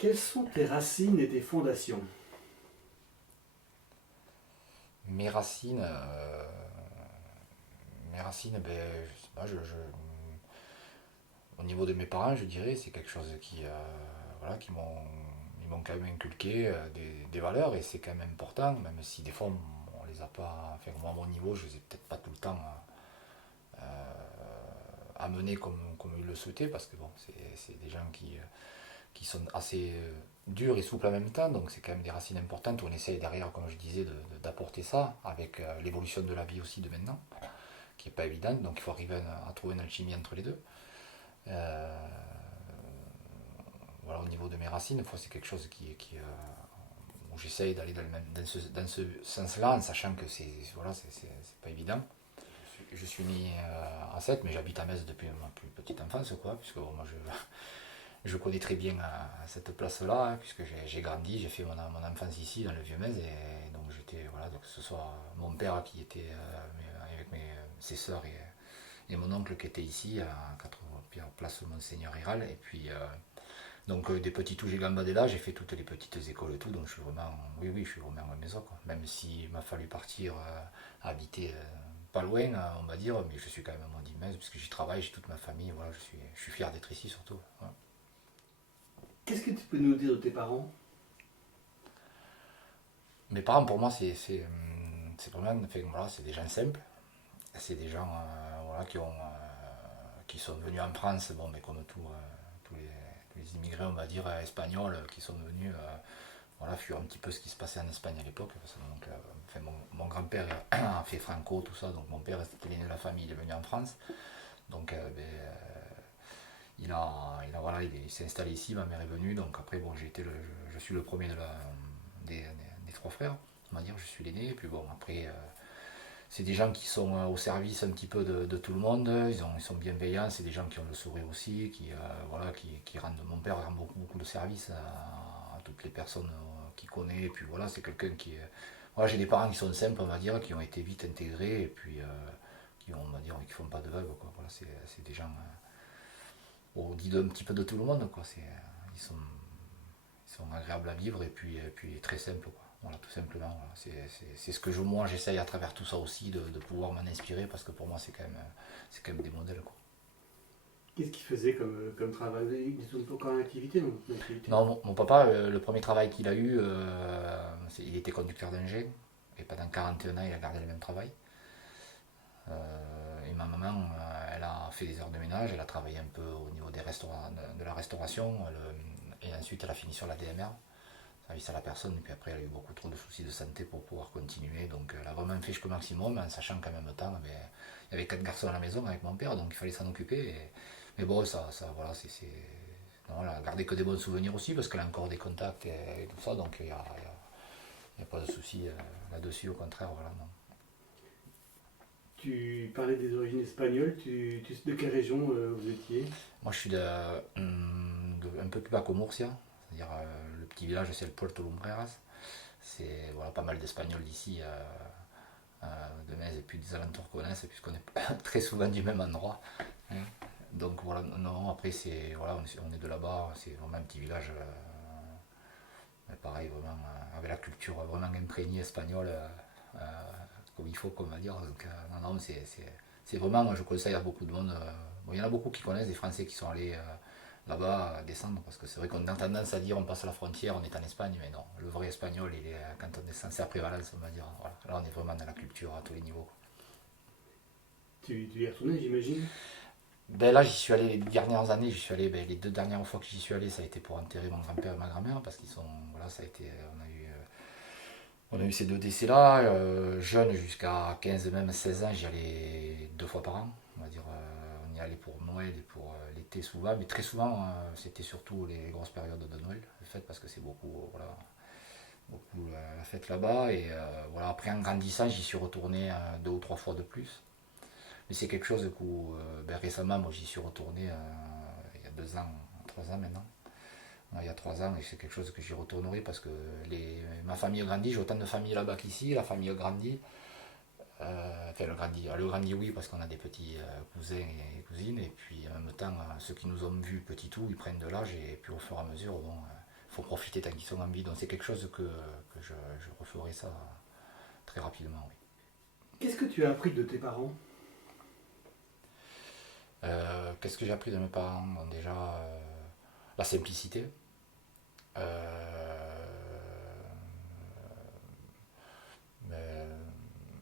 Quelles sont tes racines et tes fondations? Mes racines, je sais pas, au niveau de mes parents, je dirais, c'est quelque chose voilà, ils m'ont quand même inculqué des valeurs et c'est quand même important, même si des fois on les a pas, enfin moi à mon niveau, je les ai peut-être pas tout le temps amenés comme ils le souhaitaient parce que bon, c'est des gens qui sont assez durs et souples en même temps, donc c'est quand même des racines importantes où on essaye derrière, comme je disais, d'apporter ça avec l'évolution de la vie aussi de maintenant, qui n'est pas évidente, donc il faut arriver à trouver une alchimie entre les deux. Euh, voilà, au niveau de mes racines, c'est quelque chose où j'essaye d'aller dans ce sens-là, en sachant que c'est pas évident. Je suis né à Sète, mais j'habite à Metz depuis ma plus petite enfance, quoi, puisque bon, moi je connais très bien cette place-là, hein, puisque j'ai grandi, j'ai fait mon enfance ici, dans le Vieux-Metz, et donc j'étais, voilà, donc que ce soit mon père qui était avec ses sœurs et mon oncle qui était ici, à 80 place Monseigneur Hiral, et puis donc des petits tout j'ai gambadé là, j'ai fait toutes les petites écoles et tout, donc je suis vraiment, oui, oui, je suis vraiment à la maison, quoi. Même s'il m'a fallu partir habiter pas loin, on va dire, mais je suis quand même à mon Metz, puisque j'y travaille, j'ai toute ma famille, voilà, je suis fier d'être ici surtout. Voilà. Qu'est-ce que tu peux nous dire de tes parents? Mes parents, pour moi, c'est vraiment, enfin, voilà, c'est des gens simples, c'est des gens voilà, qui sont venus en France, bon, mais comme tous les immigrés, on va dire, espagnols, qui sont venus voilà, fuir un petit peu ce qui se passait en Espagne à l'époque. Donc, enfin, mon grand-père a fait Franco, tout ça, donc mon père c'était l'aîné de la famille, il est venu en France. Donc, voilà, il s'est installé ici, ma mère est venue, donc après, bon, je suis le premier des trois frères, on va dire, je suis l'aîné, et puis bon, après, c'est des gens qui sont au service un petit peu de tout le monde, ils sont bienveillants, c'est des gens qui ont le sourire aussi, voilà, qui rendent, mon père rend beaucoup, beaucoup de services à toutes les personnes qu'il connaît, et puis voilà, c'est quelqu'un voilà, j'ai des parents qui sont simples, on va dire, qui ont été vite intégrés, et puis on va dire, qui font pas de vagues, quoi. Voilà, c'est des gens au dit un petit peu de tout le monde, quoi. Ils sont agréables à vivre et puis très simples, quoi. Voilà, tout simplement. Voilà. C'est ce que moi j'essaye à travers tout ça aussi de pouvoir m'en inspirer parce que pour moi c'est quand même des modèles, quoi. Qu'est-ce qu'ils faisaient comme travail? Ils sont encore en activité, non? En activité. Non, mon papa, le premier travail qu'il a eu, il était conducteur d'engin et pendant 41 ans il a gardé le même travail. Et ma maman, elle a fait des heures de ménage, elle a travaillé un peu au niveau de la restauration et ensuite elle a fini sur la DMR, service à la personne, et puis après elle a eu beaucoup trop de soucis de santé pour pouvoir continuer, donc elle a vraiment fait jusqu'au maximum en sachant qu'en même temps il y avait quatre garçons à la maison avec mon père, donc il fallait s'en occuper. Mais bon, voilà, non, elle a gardé que des bons souvenirs aussi parce qu'elle a encore des contacts et tout ça, donc il y a pas de souci là-dessus, au contraire, voilà, non. Tu parlais des origines espagnoles. De quelle région vous étiez? Moi, je suis un peu plus bas qu'au Murcia, c'est-à-dire le petit village, c'est le Puerto Lumbreras. C'est voilà, pas mal d'Espagnols d'ici, de Metz et puis des alentours connaissent, puisqu'on est très souvent du même endroit, hein. Donc voilà, non, après, voilà, on est de là-bas, c'est vraiment un petit village, pareil, vraiment, avec la culture vraiment imprégnée espagnole, comme il faut, comme on va dire. Donc, non, non, c'est vraiment, moi je conseille à beaucoup de monde. Bon, il y en a beaucoup qui connaissent, des Français qui sont allés là-bas descendre, parce que c'est vrai qu'on a tendance à dire on passe la frontière, on est en Espagne, mais non, le vrai espagnol, il est, quand on descend, c'est la prévalence, on va dire. Voilà. Là, on est vraiment dans la culture à tous les niveaux. Tu y es retourné, j'imagine? Ben là, j'y suis allé les dernières années, j'y suis allé, ben, les deux dernières fois que j'y suis allé, ça a été pour enterrer mon grand-père et ma grand-mère, parce qu'ils sont, voilà, ça a été, on a eu ces deux décès-là, jeune jusqu'à 15, même 16 ans, j'y allais deux fois par an. On va dire, on y allait pour Noël et pour l'été souvent, mais très souvent, c'était surtout les grosses périodes de Noël, le fait, parce que c'est beaucoup, voilà, beaucoup la fête là-bas. Et voilà, après, en grandissant, j'y suis retourné deux ou trois fois de plus. Mais c'est quelque chose où, ben, récemment, moi, j'y suis retourné il y a 2 ans, 3 ans maintenant. Il y a 3 ans, et c'est quelque chose que j'y retournerai parce que ma famille a grandi, j'ai autant de familles là-bas qu'ici, la famille a grandi. Enfin, elle a grandi oui, parce qu'on a des petits cousins et cousines, et puis en même temps, ceux qui nous ont vus petits tout, ils prennent de l'âge, et puis au fur et à mesure, bon, faut profiter tant qu'ils sont en vie. Donc c'est quelque chose que je referai ça très rapidement, oui. Qu'est-ce que tu as appris de tes parents? Qu'est-ce que j'ai appris de mes parents? Bon, déjà, la simplicité. Euh,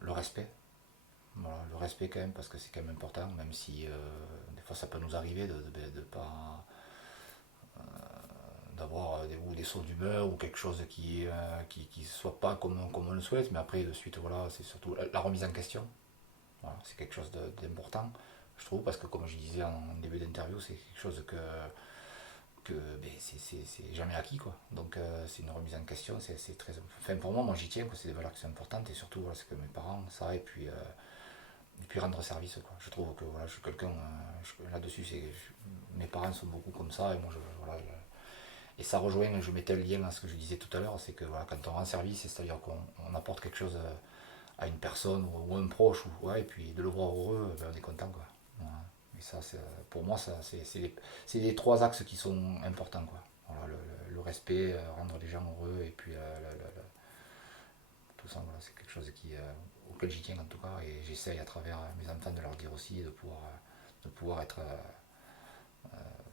le respect. Voilà, le respect quand même, parce que c'est quand même important, même si des fois ça peut nous arriver de pas d'avoir des sauts d'humeur ou quelque chose qui soit pas comme on le souhaite, mais après de suite voilà, c'est surtout la remise en question. Voilà, c'est quelque chose d'important, je trouve, parce que comme je disais en début d'interview, c'est quelque chose que ben, c'est jamais acquis quoi. Donc c'est une remise en question, c'est très. Enfin pour moi j'y tiens, quoi, c'est des valeurs qui sont importantes et surtout voilà, c'est que mes parents ça et puis rendre service quoi. Je trouve que voilà, je suis quelqu'un là-dessus mes parents sont beaucoup comme ça et moi voilà, et ça rejoint, je mettais le lien à ce que je disais tout à l'heure, c'est que voilà, quand on rend service, c'est-à-dire qu'on apporte quelque chose à une personne ou un proche, ouais, et puis de le voir heureux, ben, on est content. Quoi. Voilà. Et ça, pour moi, c'est les trois axes qui sont importants. Quoi. Voilà, le respect, rendre les gens heureux, et puis tout ça, voilà, c'est quelque chose auquel j'y tiens en tout cas, et j'essaye à travers mes enfants de leur dire aussi de pouvoir être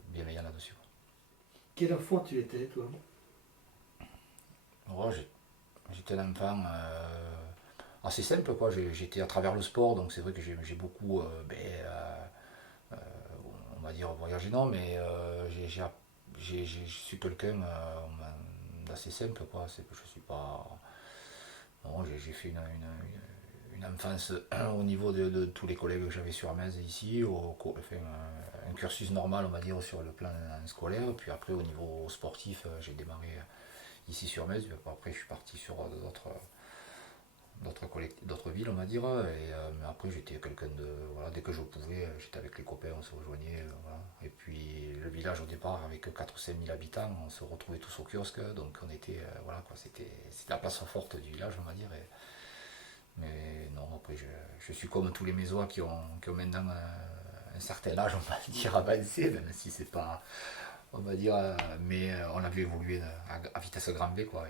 bienveillant là-dessus. Quoi. Quel enfant tu étais, toi? Voilà, j'étais un enfant assez simple, quoi. J'étais à travers le sport, donc c'est vrai que j'ai beaucoup, euh, on va dire voyagé, non, mais je suis quelqu'un d'assez simple, quoi. Je suis pas. Bon, j'ai fait une enfance au niveau de tous les collègues que j'avais sur Metz ici, enfin, un cursus normal, on va dire, sur le plan scolaire. Puis après, au niveau sportif, j'ai démarré ici sur Metz. Après, je suis parti sur d'autres villes, on va dire. Mais après, j'étais quelqu'un de. Voilà, dès que je pouvais, j'étais avec les copains, on se rejoignait. Voilà. Et puis, le village au départ, avec 4 ou 5 000 habitants, on se retrouvait tous au kiosque. Donc, on était. Voilà, quoi, c'était la place forte du village, on va dire. Mais non, après, je suis comme tous les Mésois qui ont maintenant un certain âge, on va dire, avancé, même si c'est pas. On va dire. Mais on a vu évoluer à vitesse grand V, quoi.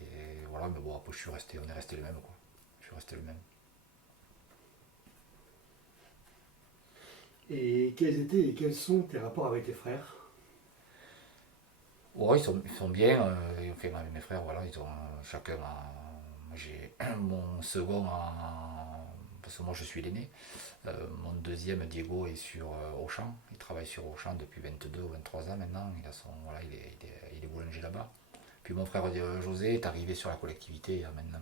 Et voilà, mais bon, après, on est resté les mêmes, quoi. Je suis resté le même. Et quels étaient et quels sont tes rapports avec tes frères? Ouais, ils sont bien. Enfin, mes frères, voilà, ils ont chacun. J'ai mon second, parce que moi je suis l'aîné. Mon deuxième, Diego, est sur Auchan. Il travaille sur Auchan depuis 22 ou 23 ans maintenant. Voilà, il est boulanger là-bas. Puis mon frère José est arrivé sur la collectivité il y a maintenant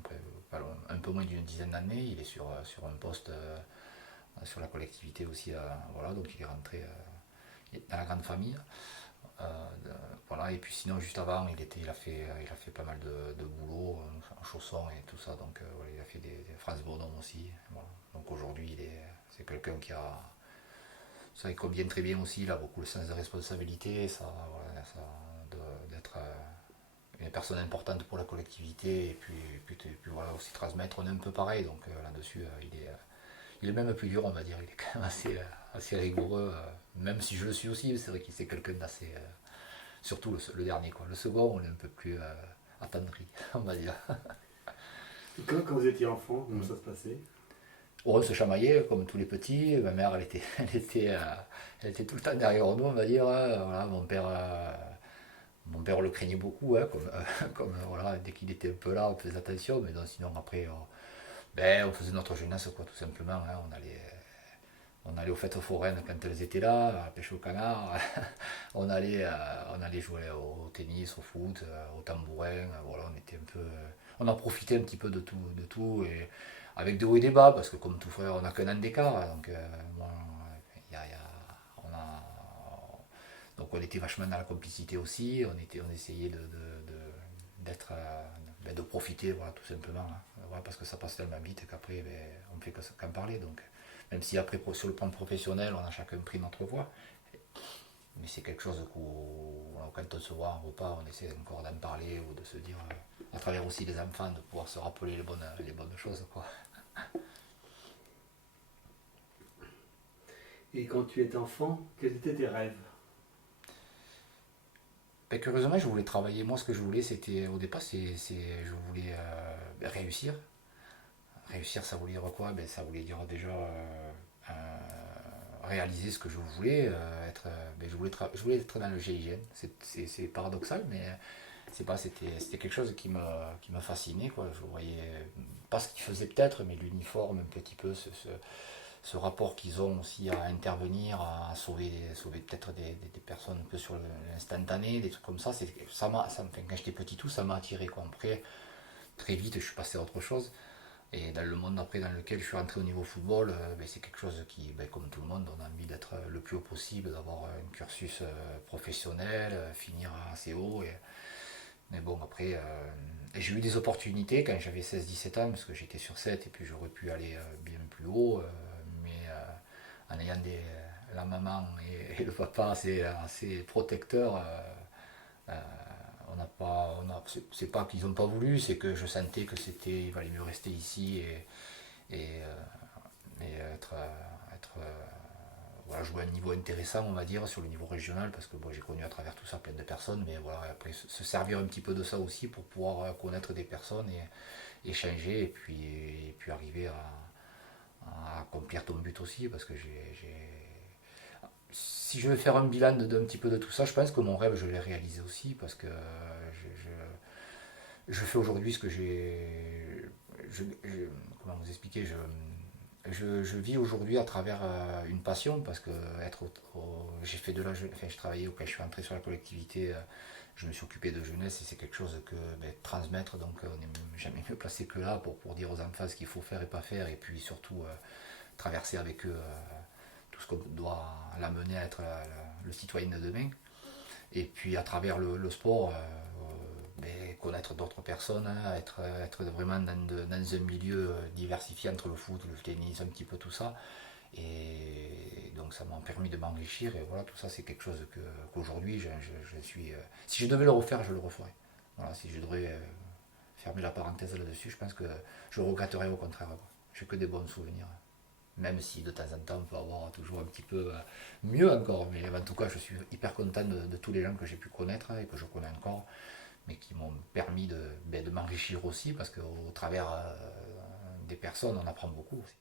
un peu moins d'une dizaine d'années. Il est sur un poste sur la collectivité aussi. Voilà, donc il est rentré dans la grande famille. De- voilà, et puis sinon, juste avant, il a fait pas mal de boulot en chaussons et tout ça. Donc, voilà, il a fait des France Bourdon aussi. Voilà. Donc aujourd'hui, c'est quelqu'un ça, il convient très bien aussi. Il a beaucoup le sens de responsabilité. D'être une personne importante pour la collectivité. Et puis voilà, aussi transmettre. On est un peu pareil. Donc là-dessus, il est même plus dur, on va dire. Il est quand même assez rigoureux. Même si je le suis aussi, c'est vrai qu'il c'est quelqu'un d'assez. Surtout le dernier, quoi. Le second, on est un peu plus attendri, on va dire. Et quand vous étiez enfant, comment Mm. ça se passait? On se chamaillait comme tous les petits. Ma mère, elle était tout le temps derrière nous, on va dire. Voilà, mon père le craignait beaucoup, hein, voilà, dès qu'il était un peu là, on faisait attention. Mais non, sinon, après, on faisait notre jeunesse, quoi, tout simplement. Hein. On allait aux fêtes foraines quand elles étaient là, à pêcher au canard. On allait jouer au tennis, au foot, au tambourin. Voilà, on a profité un petit peu de tout et avec des hauts et des bas parce que comme tout frère, on n'a qu'un an d'écart. Donc, bon, donc on était vachement dans la complicité aussi. On essayait d'être, de profiter, voilà, tout simplement. Hein. Voilà, parce que ça passe tellement vite qu'après, on ne fait qu'en parler. Donc, même si après, sur le plan professionnel, on a chacun pris notre voie. Mais c'est quelque chose quand on se voit en repas, on essaie encore d'en parler ou de se dire, à travers aussi les enfants, de pouvoir se rappeler les bonnes choses. Quoi. Et quand tu étais enfant, quels étaient tes rêves? Ben, curieusement, je voulais travailler. Moi, ce que je voulais, c'était au départ, je voulais réussir. Réussir, ça voulait dire quoi? Ben, ça voulait dire déjà réaliser ce que je voulais. Ben, je voulais être dans le GIGN. C'est paradoxal, mais c'est pas, c'était quelque chose qui me fascinait, quoi. Je voyais pas ce qu'ils faisaient peut-être, mais l'uniforme, un petit peu, ce rapport qu'ils ont aussi à intervenir, à sauver peut-être des personnes un peu sur l'instantané, des trucs comme ça. Enfin, quand j'étais petit, tout ça m'a attiré, quoi. Après, très vite, je suis passé à autre chose. Et dans le monde après dans lequel je suis rentré au niveau football, ben, c'est quelque chose qui, ben, comme tout le monde, on a envie d'être le plus haut possible, d'avoir un cursus professionnel, finir assez haut. Mais bon, après, j'ai eu des opportunités quand j'avais 16-17 ans, parce que j'étais sur 7 et puis j'aurais pu aller bien plus haut. Mais en ayant la maman et le papa assez protecteurs, euh, on n'a pas, c'est pas qu'ils n'ont pas voulu, c'est que je sentais que il valait mieux rester ici et, être voilà, jouer à un niveau intéressant, on va dire, sur le niveau régional, parce que bon, j'ai connu à travers tout ça plein de personnes, mais voilà, après se servir un petit peu de ça aussi pour pouvoir connaître des personnes et échanger, et puis arriver à accomplir ton but aussi, parce que si je veux faire un bilan d'un petit peu de tout ça, je pense que mon rêve, je l'ai réalisé aussi, parce que je fais aujourd'hui ce que comment vous expliquer, je vis aujourd'hui à travers une passion parce que j'ai fait de la jeunesse, enfin, je travaillais quand je suis rentré sur la collectivité, je me suis occupé de jeunesse et c'est quelque chose que ben, transmettre, donc on n'est jamais mieux placé que là pour dire aux enfants ce qu'il faut faire et pas faire et puis surtout traverser avec eux tout ce qu'on doit l'amener à être le citoyen de demain. Et puis à travers le sport, ben, connaître d'autres personnes, hein, être vraiment dans un milieu diversifié entre le foot, le tennis, un petit peu tout ça. Et donc ça m'a permis de m'enrichir et voilà, tout ça c'est quelque chose qu'aujourd'hui je suis... si je devais le refaire, je le referais. Voilà, si je devrais fermer la parenthèse là-dessus, je pense que je regretterais au contraire. J'ai que des bons souvenirs. Même si de temps en temps on peut avoir toujours un petit peu mieux encore. Mais en tout cas, je suis hyper content de tous les gens que j'ai pu connaître et que je connais encore, mais qui m'ont permis ben, de m'enrichir aussi, parce qu'au travers des personnes, on apprend beaucoup aussi.